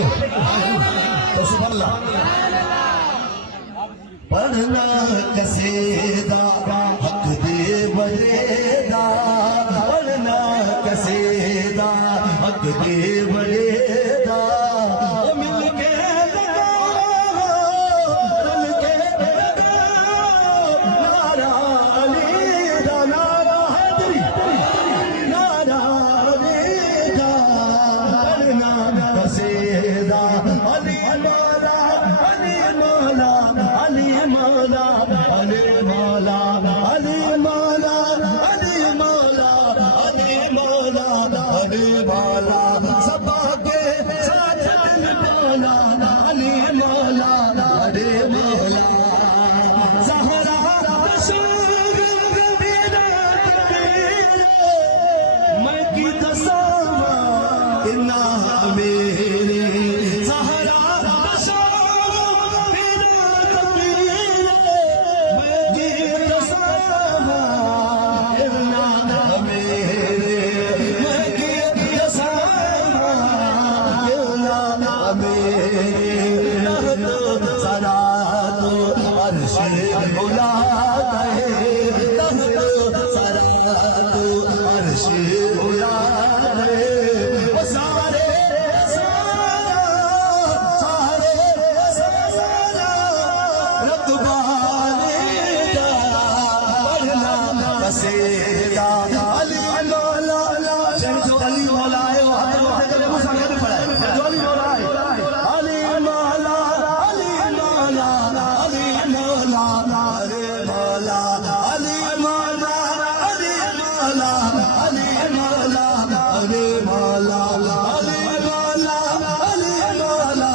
तो सुभान अल्लाह। पढ़ना कसीदा हक दे बरेदा, पढ़ना कसीदा हक दे बरेदा, मिलके नारा अली दा, नारा हैदरी, नारा अली दा, पढ़ना कसीदा अली मौला, अली मौला, अली मौला, अली मौला, अली मौला, अली मौला, अली मौला, अली मौला, सबा के साथ दिल मौला, अली मौला, अली मौला, ज़हरा बशूर मेरा तकबीर, मैं की दसावा इन्ना मेरे, ज़हरा बशूर मेरा तकबीर, मैं की दसावा इन्ना मेरे, मैं की दसावा इन्ना मेरे, तहत सरा तो अर्श उला है, तहत सरा तो अर्श उला है, वो सारे सारे सारा रतबाने का पढ़ना कसीदा अली मौला, जो अली मौला है वो हाथ करे मुसा कहते पड़ा है, जो अली मौला है, अली मौला, अली मौला, अली मौला, अली मौला, अली मौला, अली मौला, अली मौला, अली मौला, अली मौला, अली मौला,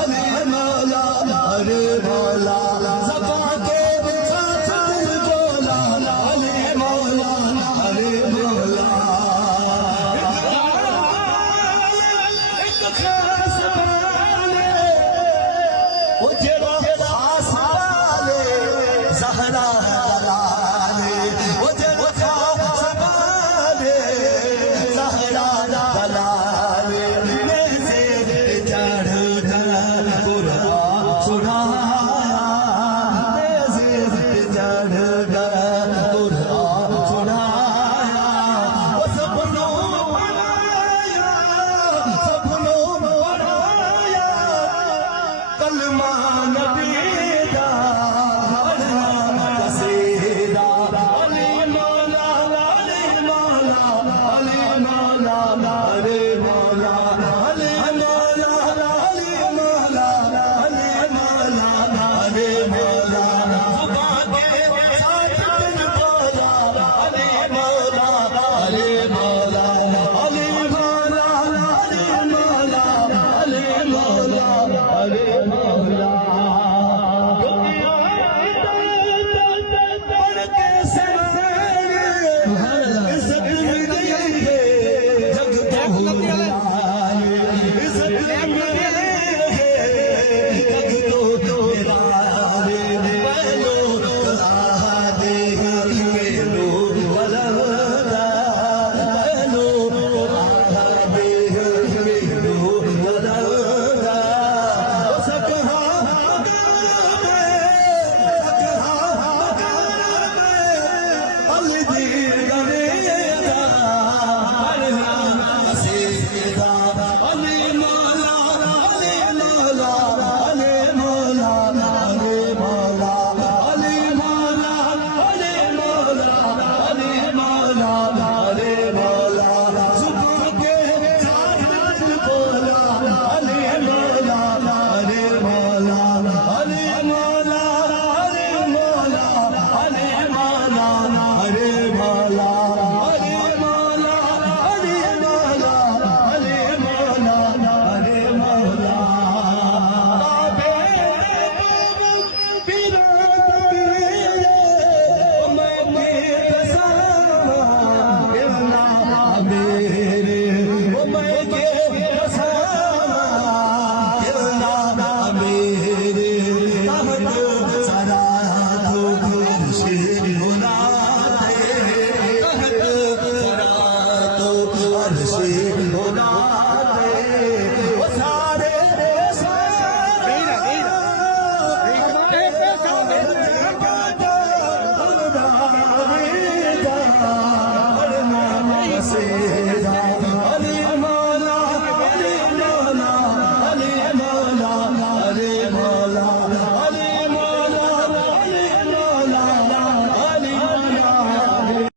अली मौला, अली मौला, ज़फ़ा के साथ दिल बोला, अली मौला, अली मौला।